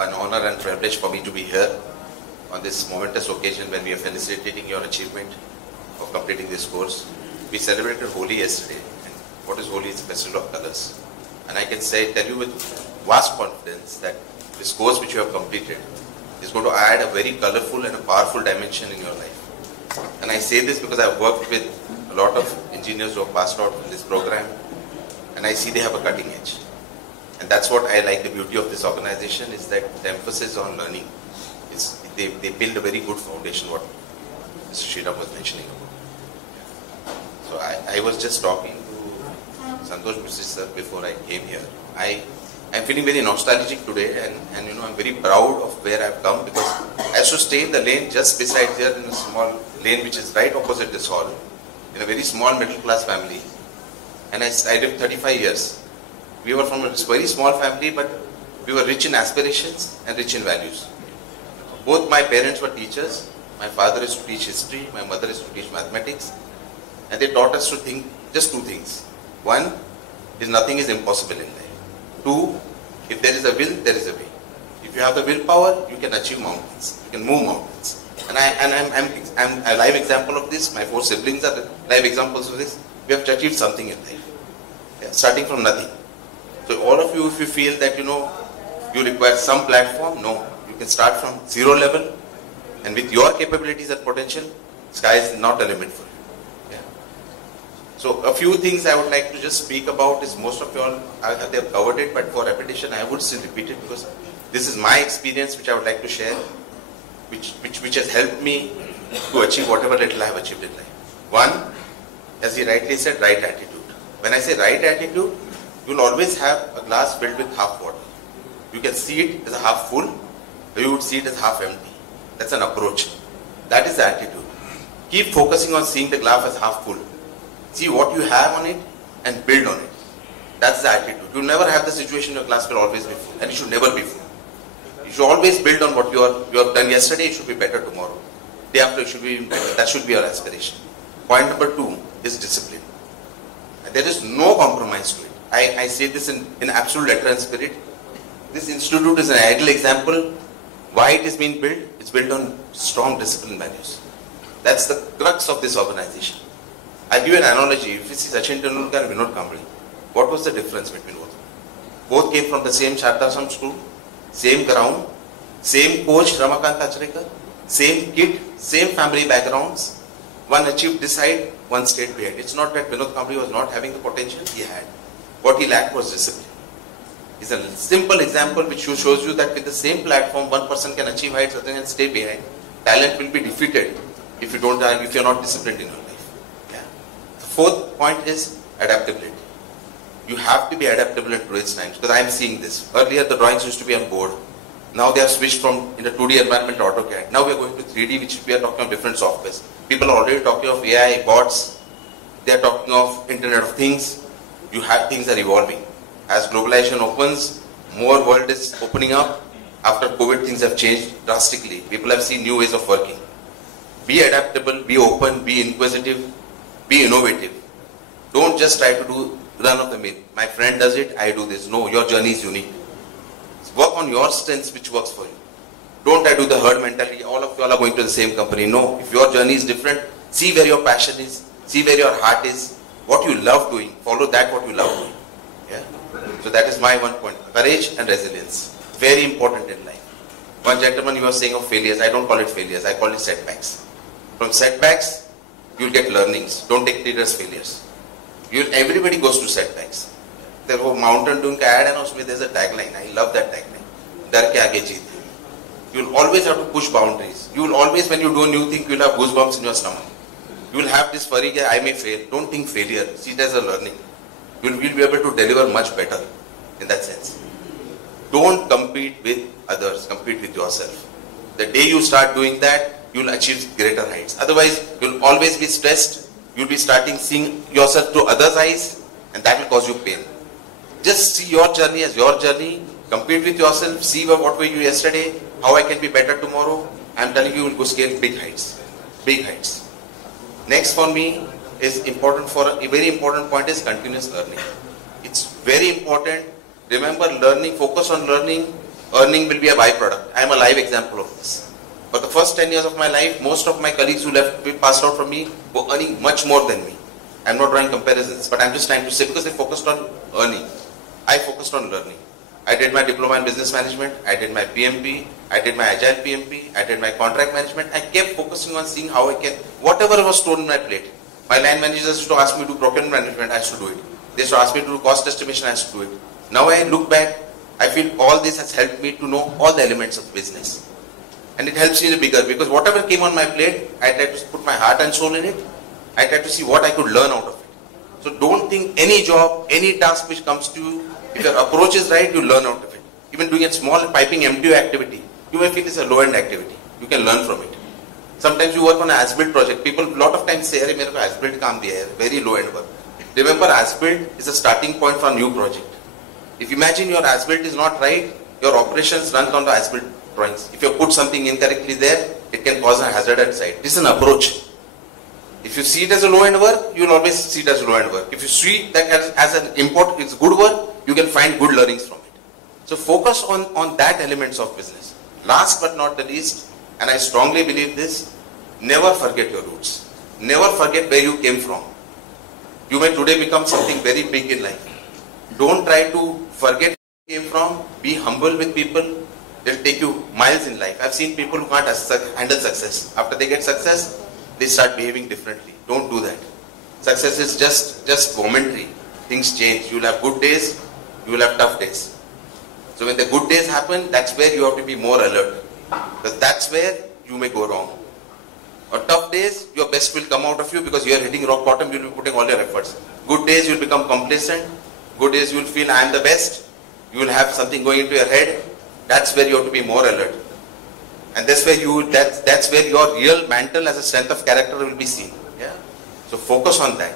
an honor and privilege for me to be here on this momentous occasion when we are felicitating your achievement of completing this course. We celebrated Holi yesterday, and what is Holi? It's a festival of colors. And I can tell you with vast confidence that this course which you have completed is going to add a very colorful and a powerful dimension in your life. And I say this because I've worked with a lot of engineers who have passed out from this program, and I see they have a cutting edge. And that's what I like the beauty of this organization, is that the emphasis on learning. They build a very good foundation, what Mr. Sriram was mentioning about. So I was just talking to Santosh Mishra sir before I came here. I'm feeling very nostalgic today, and you know, I'm very proud of where I've come, because I used to stay in the lane just beside here, in a small lane which is right opposite this hall, in a very small middle class family. And I lived 35 years. We were from a very small family, but we were rich in aspirations and rich in values. Both my parents were teachers. My father used to teach history, my mother used to teach mathematics, and they taught us to think just two things. One is nothing is impossible in life. Two, if there is a will, there is a way. If you have the willpower, you can achieve mountains. You can move mountains. And I'm a live example of this. My 4 siblings are live examples of this. We have achieved something in life, starting from nothing. So all of you, if you feel that you require some platform, no. You can start from 0 level, and with your capabilities and potential, sky is not a limit for you. Yeah. So a few things I would like to just speak about is, most of you all, they have covered it, but for repetition I would still repeat it, because this is my experience which I would like to share, which has helped me to achieve whatever little I have achieved in life. One, as he rightly said, right attitude. When I say right attitude, you will always have a glass filled with half water. You can see it as a half full, or you would see it as half empty. That's an approach. That is the attitude. Keep focusing on seeing the glass as half full. See what you have on it and build on it. That's the attitude. You will never have the situation your glass will always be full, and it should never be full. You should always build on what you have done yesterday. It should be better tomorrow. Day after it should be better. That should be your aspiration. Point number 2 is discipline. There is no compromise to it. I say this in absolute letter and spirit. This institute is an ideal example. Why it is being built? It's built on strong discipline values. That's the crux of this organization. I'll give you an analogy. If you see Sachin Tendulkar and Vinod Kambli, what was the difference between both? Both came from the same Shardasam school, same ground, same coach Ramakant Achrekar, same kid, same family backgrounds. One achieved this side, one stayed behind. It's not that Vinod Kambli was not having the potential, he had. What he lacked was discipline. It's a simple example which shows you that with the same platform, one person can achieve heights, other can stay behind. Talent will be defeated if you're not disciplined in your life. Yeah. The 4th point is adaptability. You have to be adaptable in today's times, because I am seeing this. Earlier the drawings used to be on board. Now they have switched from in the 2D environment to AutoCAD. Now we are going to 3D, which we are talking of different softwares. People are already talking of AI, bots. They are talking of Internet of Things. Things are evolving. As globalization opens, more world is opening up. After COVID, things have changed drastically. People have seen new ways of working. Be adaptable, be open, be inquisitive, be innovative. Don't just try to do run of the mill. My friend does it, I do this. No, your journey is unique. Work on your strengths which works for you. Don't try to do the herd mentality. All of you all are going to the same company. No, if your journey is different, see where your passion is, see where your heart is, what you love doing. Follow that what you love doing. Yeah. So that is my one point. Courage and resilience. Very important in life. One gentleman, you were saying of failures. I don't call it failures. I call it setbacks. From setbacks, you'll get learnings. Don't take it as failures. Everybody goes to setbacks. There's a mountain doing ad, and there's a tagline. I love that tagline. Dar ke aage jeet. You'll always have to push boundaries. You will always, when you do a new thing, you'll have goosebumps in your stomach. You will have this worry that I may fail. Don't think failure. See it as a learning. You will be able to deliver much better in that sense. Don't compete with others. Compete with yourself. The day you start doing that, you will achieve greater heights. Otherwise, you will always be stressed. You will be starting seeing yourself through others' eyes, and that will cause you pain. Just see your journey as your journey. Compete with yourself. See what were you yesterday, how I can be better tomorrow. I am telling you, you will go scale big heights. Big heights. Next for me is important, for a very important point is continuous learning. It's very important. Remember, learning, focus on learning earning will be a byproduct. I am a live example of this. For the first 10 years of my life, most of my colleagues who passed out from me were earning much more than me. I'm not drawing comparisons, but I'm just trying to say because they focused on earning. I focused on learning. I did my diploma in business management, I did my PMP, I did my agile PMP, I did my contract management. I kept focusing on seeing how I can, whatever was thrown in my plate. My line managers used to ask me to do procurement management, I used to do it. They used to ask me to do cost estimation, I used to do it. Now I look back, I feel all this has helped me to know all the elements of business. And it helps me bigger because whatever came on my plate, I tried to put my heart and soul in it. I tried to see what I could learn out of it. So don't think any job, any task which comes to you, if your approach is right, you learn out of it. Even doing a small piping MTO activity, you may feel it's a low-end activity. You can learn from it. Sometimes you work on an as-built project. People a lot of times say, "Arey, mere ko as-built kaam diya hai," very low-end work. Remember, as-built is a starting point for a new project. If you imagine your as-built is not right, your operations run on the as-built drawings. If you put something incorrectly there, it can cause a hazard at site. This is an approach. If you see it as a low-end work, you will always see it as low-end work. If you see that as an import, it's good work, you can find good learnings from it. So focus on that elements of business. Last but not the least, and I strongly believe this, never forget your roots. Never forget where you came from. You may today become something very big in life. Don't try to forget where you came from. Be humble with people. They'll take you miles in life. I've seen people who can't handle success. After they get success, they start behaving differently. Don't do that. Success is just momentary. Things change. You'll have good days, you will have tough days. So when the good days happen, that's where you have to be more alert. Because that's where you may go wrong. On tough days, your best will come out of you because you are hitting rock bottom, you will be putting all your efforts. Good days, you will become complacent. Good days, you will feel I am the best. You will have something going into your head. That's where you have to be more alert. And that's where that's where your real mantle as a strength of character will be seen. Yeah. So focus on that.